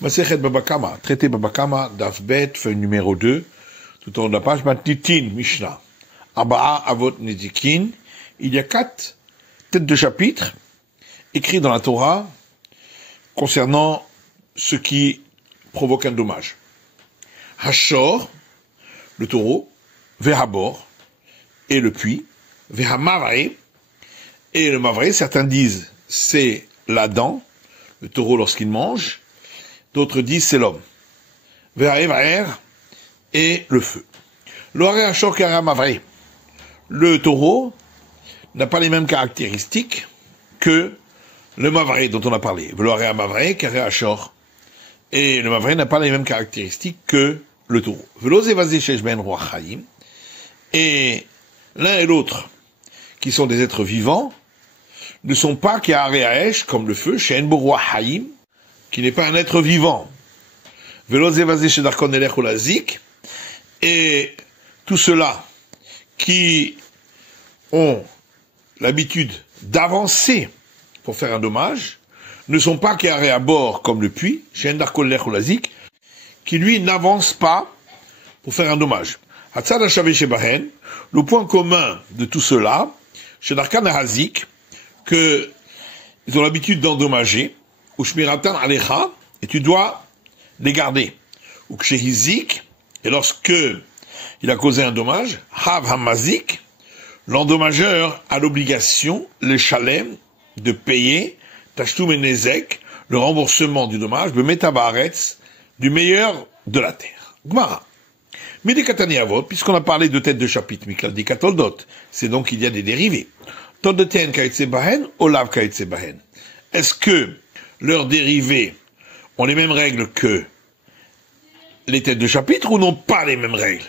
Masechet Baba Kama, traité Baba Kama, Daf Bet, feuille numéro 2, tout en haut de la page, Matnitin, Mishnah. Aba'a Avot Nezikin, il y a 4 têtes de chapitre écrites dans la Torah concernant ce qui provoque un dommage. Hashor, le taureau, Vehabor, et le puits, Vehamavre, et le mavre, certains disent c'est la dent, le taureau lorsqu'il mange, d'autres disent c'est l'homme. Vehaevaer, et le feu. L'oré Hashor Karamavre, le taureau n'a pas les mêmes caractéristiques que le mavre dont on a parlé. L'oré Mavre, Karé Hashor. Et le mavre n'a pas les mêmes caractéristiques que le taureau. Et l'un et l'autre, qui sont des êtres vivants, ne sont pas Kehareaesh, comme le feu, She'en Bo Hayim, qui n'est pas un être vivant. Et tout cela qui ont l'habitude d'avancer pour faire un dommage, ne sont pas Keharé à bord comme le puits, She'en Darkon Lech Olazik, qui lui n'avance pas pour faire un dommage. Le point commun de tout cela, chez Darkan Hazik, que ils ont l'habitude d'endommager, ou Shmiratan Alecha, et tu dois les garder. Ou Kshehizik, et lorsque il a causé un dommage, Hav Hamazik, l'endommageur a l'obligation, le Shalem, de payer, Tashtum et Nezek, le remboursement du dommage, le Metabaretz, du meilleur de la terre. Gmara. Midekatani Avot, puisqu'on a parlé de tête de chapitre, Mikal di Katoldot, c'est donc qu'il y a des dérivés. Toldoten Kaitse Bahen, Olav Kaitse Bahen. Est-ce que leurs dérivés ont les mêmes règles que les têtes de chapitre ou n'ont pas les mêmes règles?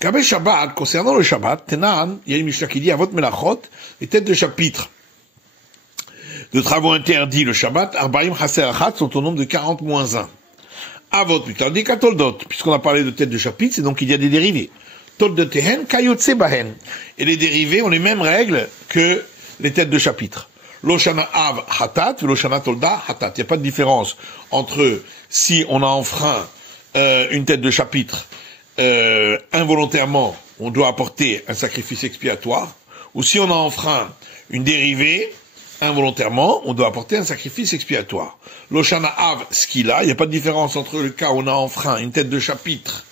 Kabé Shabbat, concernant le Shabbat, Tenan, il y a une Mishnah qui dit Avot Melachot, les têtes de chapitre de travaux interdits le Shabbat, Arbaim Chaser Achat sont au nombre de 40 moins 1. Avot Mikal di Katoldot, puisqu'on a parlé de têtes de chapitre, c'est donc qu'il y a des dérivés. Toldotehen Kayotse Bahen. Et les dérivés ont les mêmes règles que les têtes de chapitre. Loshana Av Hatat, Loshana Tolda Hatat. Il n'y a pas de différence entre si on a enfreint une tête de chapitre involontairement, on doit apporter un sacrifice expiatoire, ou si on a enfreint une dérivée involontairement, on doit apporter un sacrifice expiatoire. Loshana Av Skila, il n'y a pas de différence entre le cas où on a enfreint une tête de chapitre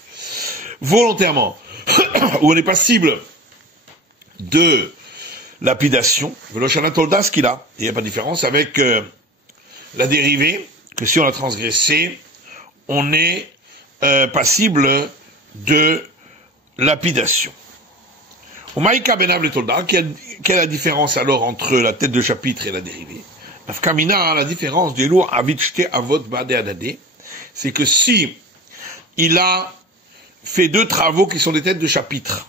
volontairement, où on est passible de lapidation, Loshana Tolda Skila, il n'y a pas de différence avec la dérivée, que si on a transgressé, on est passible de lapidation. Au Maïka Benab Tolda, quelle est la différence alors entre la tête de chapitre et la dérivée? La différence du lourd Avichte Avot Bade Adade, c'est que si il a fait 2 travaux qui sont des têtes de chapitre,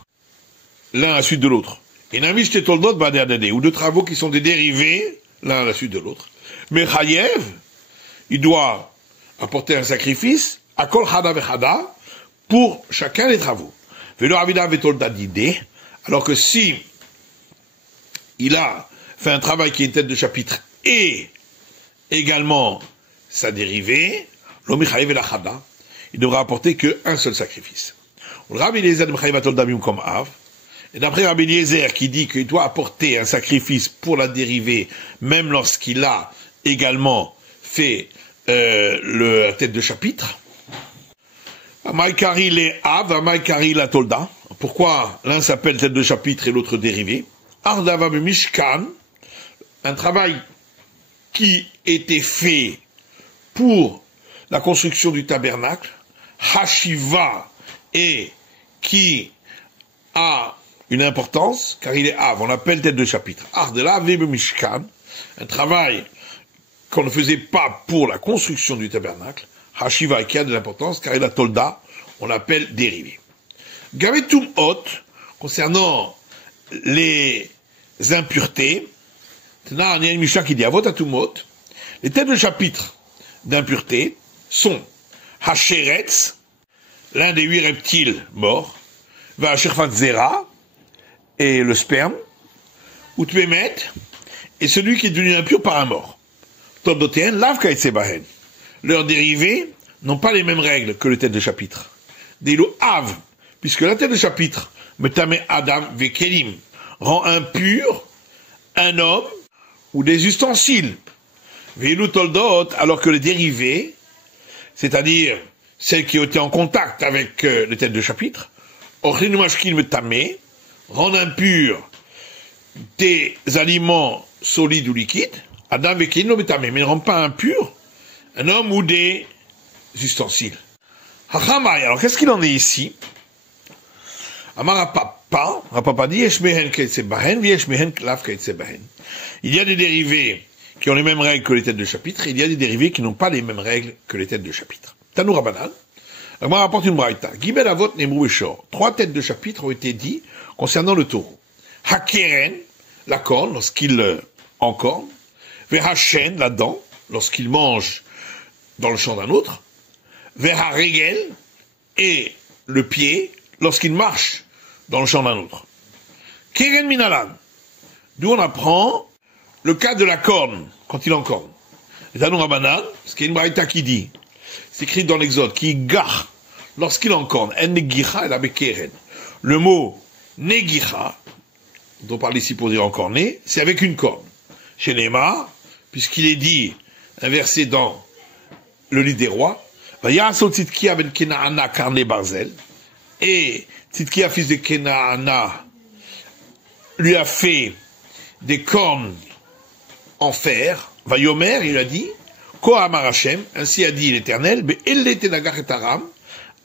l'un à la suite de l'autre, et Navichte Toldot Bade Adade, ou 2 travaux qui sont des dérivés, l'un à la suite de l'autre, mais Chayev, il doit apporter un sacrifice, Akol Chada Vechada, pour chacun des travaux. Velo Avida Vetolda Dide, alors que si il a fait un travail qui est une tête de chapitre et également sa dérivée, l'omichaïv et la chada, il devra apporter qu'un seul sacrifice. Rabbi Eliezer comme Av, et d'après Rabbi Eliezer qui dit qu'il doit apporter un sacrifice pour la dérivée, même lorsqu'il a également fait la tête de chapitre. Amaïkari les Av, Amaïkari la Tolda. Pourquoi l'un s'appelle tête de chapitre et l'autre dérivé? Ardava Mishkan, un travail qui était fait pour la construction du tabernacle, Hashiva, et qui a une importance, car il est Av, on l'appelle tête de chapitre. Ardela Mishkan, un travail qu'on ne faisait pas pour la construction du tabernacle, Hashiva, qui a de l'importance, car il a Tolda, on l'appelle dérivé. Gavetum Hot, concernant les impuretés, il y a une Mishnah qui dit Avotatumot, les têtes de chapitre d'impureté sont Hasheretz, l'un des 8 reptiles morts, Vashirfat Zera, et le sperme, Utbemet, et celui qui est devenu impur par un mort. Toldoten, Lav Kaitsebahen. leurs dérivés n'ont pas les mêmes règles que le tête de chapitre. Delo Av, puisque la tête de chapitre, Metame Adam Vekelim, rend impur un homme ou des ustensiles. Velu Toldot, alors que les dérivés, c'est-à-dire celles qui ont été en contact avec le tête de chapitre, Ochlin Mashkin Metame, rendent impur des aliments solides ou liquides, Adam Vekelim no Metame, mais ne rendent pas impur un homme ou des ustensiles. Hachamay, alors qu'est-ce qu'il en est ici? Amar Rapapa dit, il y a des dérivés qui ont les mêmes règles que les têtes de chapitre, et il y a des dérivés qui n'ont pas les mêmes règles que les têtes de chapitre. Tanou Rabbanan, Amar rapporte une braïta. Gimel Avot Nemrou Eshor. 3 têtes de chapitre ont été dites concernant le taureau. Hakeren, la corne, lorsqu'il encorne. Verhachen, la dent, lorsqu'il mange dans le champ d'un autre. Verharegel, et le pied, lorsqu'il marche dans le champ d'un autre. Keren Minalan, d'où on apprend le cas de la corne, quand il encorne. Et Tanou Rabbanan, ce qui est une braïta qui dit, c'est écrit dans l'Exode, qui gare, lorsqu'il encorne, en negicha et la bekeren. Le mot negicha, dont on parle ici pour dire encorner, c'est avec une corne. Chez Neymar, puisqu'il est dit, un verset dans le livre des rois, et Tzidkia, fils de Kenaana, lui a fait des cornes en fer. Vayomer, il a dit, Kohamar Hashem, ainsi a dit l'Éternel, mais elle était nagar et aram,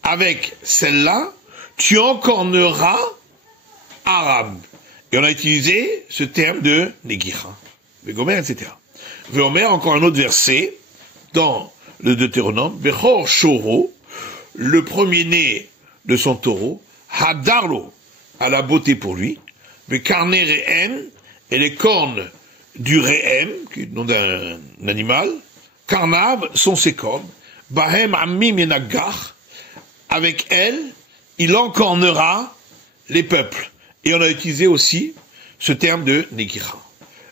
avec celle-là, tu encorneras Aram. Et on a utilisé ce terme de Negicha, Vegomer, etc. Veomer, encore un autre verset, dans le Deutéronome, Bechor Shoro, le premier-né de son taureau, Hadarlo, à la beauté pour lui, Vekarne Rehem, et les cornes du Rehem, qui est le nom d'un animal, Karnav sont ses cornes, Bahem Amim Yenagach, avec elle, il encornera les peuples. Et on a utilisé aussi ce terme de Negicha.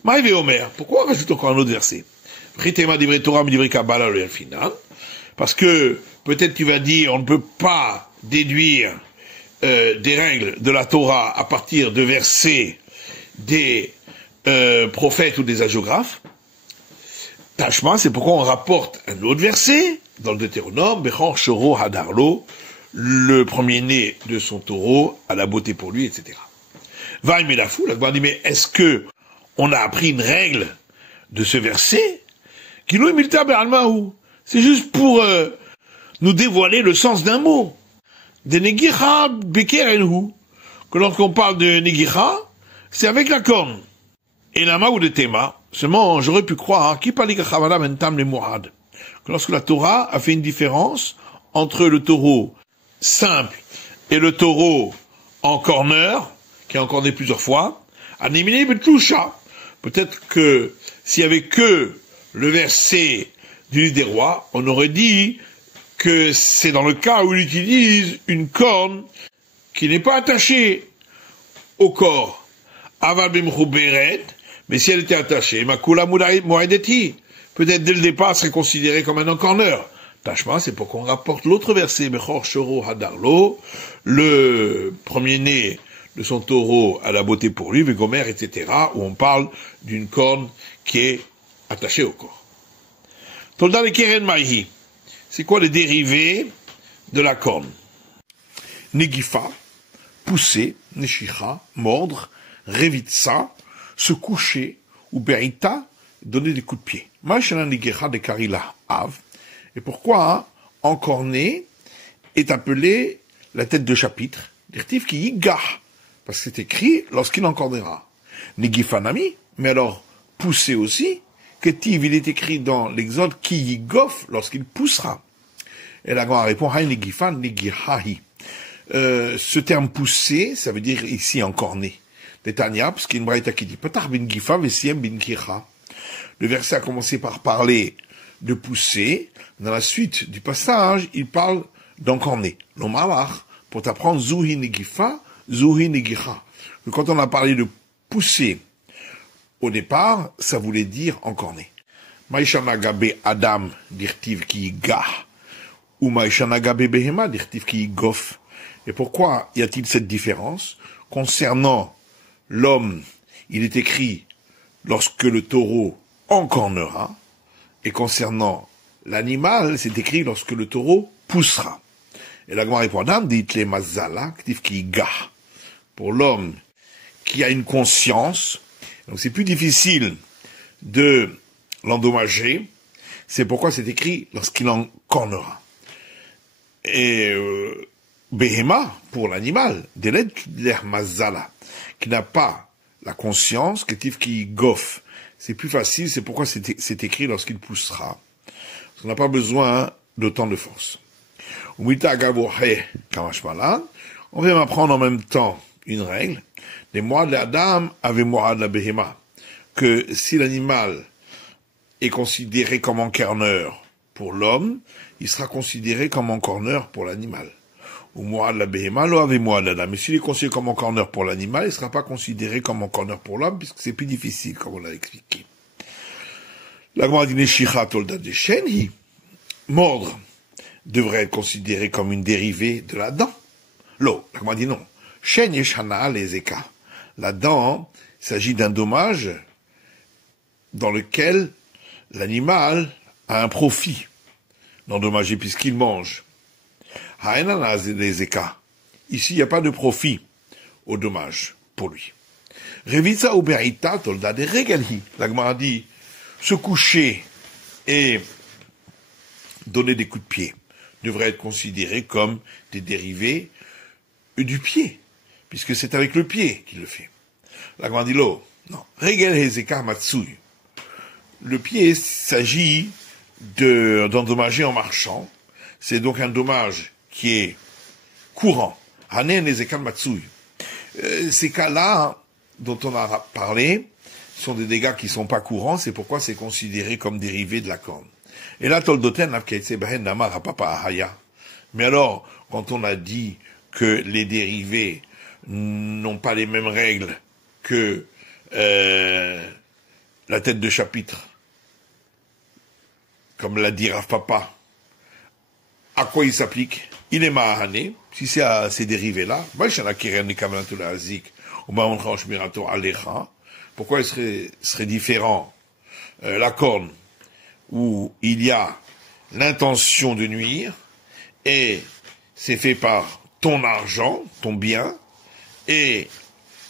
Maïve Omer, pourquoi on rajoute encore un autre verset? Parce que peut-être tu vas dire, on ne peut pas déduire des règles de la Torah à partir de versets des prophètes ou des hagiographes. Tachma, c'est pourquoi on rapporte un autre verset dans le Deutéronome, Bechor Shoro Hadarlo, le premier-né de son taureau, à la beauté pour lui, etc. Vaïm et la foule, la dit, mais est-ce que on a appris une règle de ce verset? C'est juste pour nous dévoiler le sens d'un mot. De Negicha Bekerenhu, que lorsqu'on parle de Negicha, c'est avec la corne. Et Lama ou de Tema, seulement j'aurais pu croire, que lorsque la Torah a fait une différence entre le taureau simple et le taureau en corneur, qui a encorné plusieurs fois, peut-être que s'il y avait que le verset du livre des rois, on aurait dit que c'est dans le cas où il utilise une corne qui n'est pas attachée au corps. Mais si elle était attachée, peut-être dès le départ serait considéré comme un encorneur. Tachma, c'est pour qu'on rapporte l'autre verset, Bechor Shoro Hadarlo, le premier-né de son taureau à la beauté pour lui, Vegomer, etc., où on parle d'une corne qui est attachée au corps. Tolda le Keren Maïhi, c'est quoi les dérivés de la corne? Negifa, pousser, Neshicha, mordre, Revitsa, se coucher, ou Berita, donner des coups de pied. Maïchana Negecha de Karila Av. Et pourquoi encorné est appelé la tête de chapitre? Dirtif qui yigah, parce que c'est écrit lorsqu'il encornera. Negifanami, mais alors pousser aussi, Ketiv, il est écrit dans l'Exode qui yigof lorsqu'il poussera. Et la Gemara répond Hay Negifan Negihahi. Ce terme pousser, ça veut dire ici encorné. Netanya, parce qu'il y a une braïta qui dit Patar bin Gifa vesiem bin Kicha. Le verset a commencé par parler de pousser. Dans la suite du passage, il parle d'encorner. L'omalach, pour t'apprendre Zuhi Negifa, Zuhi Negicha. Quand on a parlé de pousser, au départ, ça voulait dire encorner. Maïshana gabe Adam dirtiv ki ga, ou Maïshana gabe Behema dirtiv ki gof. Et pourquoi y a-t-il cette différence? Concernant l'homme, il est écrit lorsque le taureau encornera, et concernant l'animal, c'est écrit lorsque le taureau poussera. Et la Gemara répond, Adam dit les mazala, ktiv ki ga. Pour l'homme qui a une conscience, donc c'est plus difficile de l'endommager, c'est pourquoi c'est écrit lorsqu'il encornera. Et Behema, pour l'animal, Deled mazala, qui n'a pas la conscience, ktiv ki gof. C'est plus facile, c'est pourquoi c'est écrit lorsqu'il poussera. Parce qu'on n'a pas besoin d'autant de force. On vient m'apprendre en même temps une règle. Les mois de l'Adam avaient mois de la Behema. Que si l'animal est considéré comme encorneur pour l'homme, il sera considéré comme encorneur pour l'animal. Ou mois de la Behema, l'eau avait mois de l'Adam. Mais s'il est considéré comme encorneur pour l'animal, il ne sera pas considéré comme encorneur pour l'homme, puisque c'est plus difficile, comme on l'a expliqué. La Gemara dit Neshicha tolda de Shenhi, mordre devrait être considéré comme une dérivée de la dent. L'eau, la Gemara dit non. Shen yeshana lezeka. La dent, il s'agit d'un dommage dans lequel l'animal a un profit d'endommager puisqu'il mange. Haenana lezeka. Ici, il n'y a pas de profit au dommage pour lui. Revitza uberita tolda de regelhi. La Gemara dit se coucher et donner des coups de pied devrait être considéré comme des dérivés du pied, puisque c'est avec le pied qu'il le fait. La Gemara dit non. Regel hezeka matsui. Le pied s'agit d'endommager en marchant. C'est donc un dommage qui est courant. Hanen hezeka matsui. Ces cas-là dont on a parlé sont des dégâts qui sont pas courants, c'est pourquoi c'est considéré comme dérivé de la corne. Et là, Toldoten, mais alors, quand on a dit que les dérivés n'ont pas les mêmes règles que la tête de chapitre, comme l'a dit Rav Papa, à quoi il s'applique? Il est mahané, si c'est à ces dérivés-là, pourquoi il serait différent la corne où il y a l'intention de nuire et c'est fait par ton argent, ton bien, et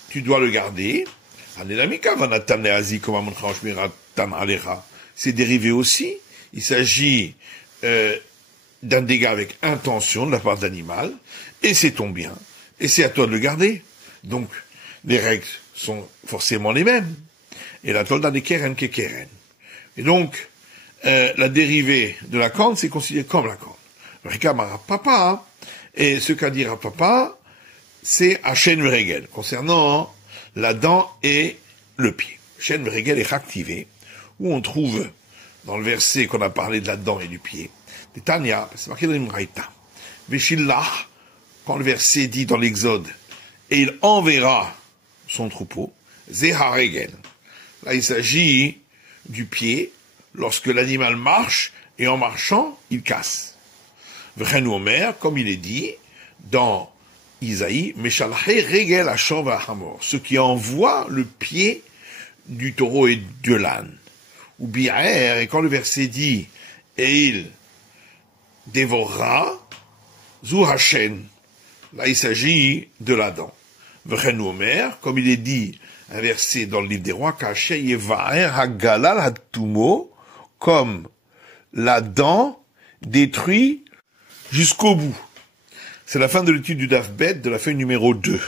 tu dois le garder. C'est dérivé aussi. Il s'agit d'un dégât avec intention de la part de l'animal, et c'est ton bien, et c'est à toi de le garder. Donc, les règles sont forcément les mêmes. Et la tolda de keren ke keren. Et donc, la dérivée de la corne, c'est considéré comme la corne. Papa, et ce qu'a dit Papa, c'est Hachen Vregel, concernant la dent et le pied. Hachen Vregel est activé, où on trouve, dans le verset qu'on a parlé de la dent et du pied, des Tanya, c'est marqué dans l'Imraïta. Veshillah, quand le verset dit dans l'Exode, et il enverra son troupeau, Zeharegel. Là, il s'agit du pied, lorsque l'animal marche, et en marchant, il casse. Vren Omer, comme il est dit, dans Isaïe, Meshalhe Regel Ashov Hamor, ce qui envoie le pied du taureau et de l'âne. Ou Bi'er, et quand le verset dit, et il dévorera, Zu Hashen, là il s'agit de la dent. Vren Omer, comme il est dit, un verset dans le livre des rois, Kaché Yevaer Hagalal Hatumo, comme la dent détruit jusqu'au bout. C'est la fin de l'étude du Daf Bet de la feuille numéro 2.